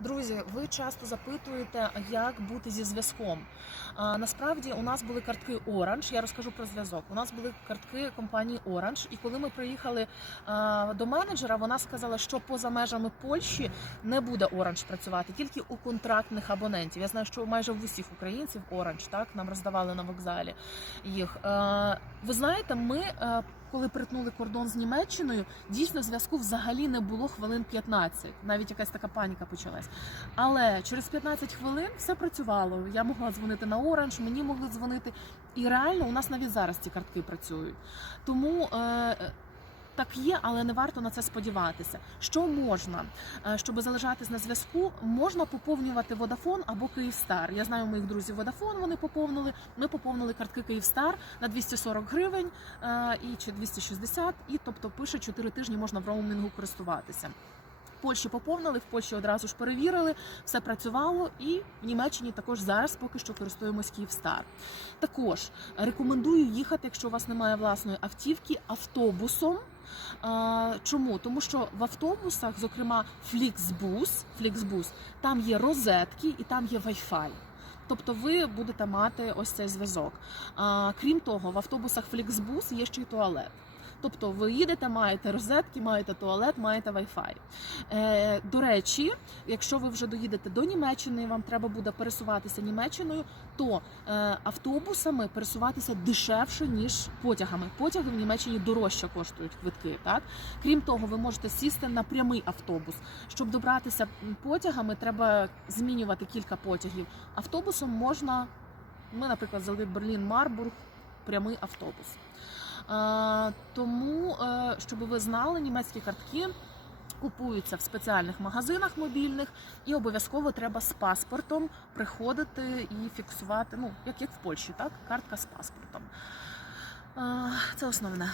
Друзі, ви часто запитуєте, як бути зі зв'язком. Насправді у нас були картки Orange, Я розкажу про зв'язок. У нас були картки компанії Orange, І коли ми приїхали до менеджера, вона сказала, що поза межами Польщі не буде Orange працювати, тільки у контрактних абонентів. Я знаю, що майже в усіх українців Orange, так нам роздавали на вокзалі їх. Е, ви знаєте, ми. Е, коли притнули кордон з Німеччиною, дійсно зв'язку взагалі не було хвилин 15. Навіть якась така паніка почалась. Але через 15 хвилин все працювало. Я могла дзвонити на Оранж, мені могли дзвонити. І реально у нас навіть зараз ці картки працюють. Тому. Е, так є, але не варто на це сподіватися. Що можна, Е, щоб залишатись на зв'язку, можна поповнювати Vodafone або Київстар. Я знаю моїх друзів Vodafone, вони поповнили. Ми поповнили картки Київстар на 240 гривень е, і чи 260, і тобто пише 4 тижні можна в роумінгу користуватися. В Польщі поповнили, в Польщі одразу ж перевірили, все працювало, і в Німеччині також зараз поки що користуємось Київстар. Також рекомендую їхати, якщо у вас немає власної автівки, автобусом. Чому? Тому що в автобусах, зокрема Flixbus, Flixbus, там є розетки і там є Wi-Fi. Тобто ви будете мати ось цей зв'язок. Крім того, в автобусах Flixbus є ще й туалет. Тобто ви їдете, маєте розетки, маєте туалет, маєте Wi-Fi. Е, до речі, якщо ви вже доїдете до Німеччини, вам треба буде пересуватися Німеччиною, то е, автобусами пересуватися дешевше ніж потягами. Потяги в Німеччині дорожче коштують квитки. Так крім того, ви можете сісти на прямий автобус. Щоб добратися потягами, треба змінювати кілька потягів. Автобусом можна. Ми, наприклад, взяли Берлін Марбург, прямий автобус. Тому, е, щоб ви знали, німецькі картки купуються в спеціальних магазинах мобільних, і обов'язково треба з паспортом приходити і фіксувати. Ну, як, як в Польщі, так? Картка з паспортом. Це основне.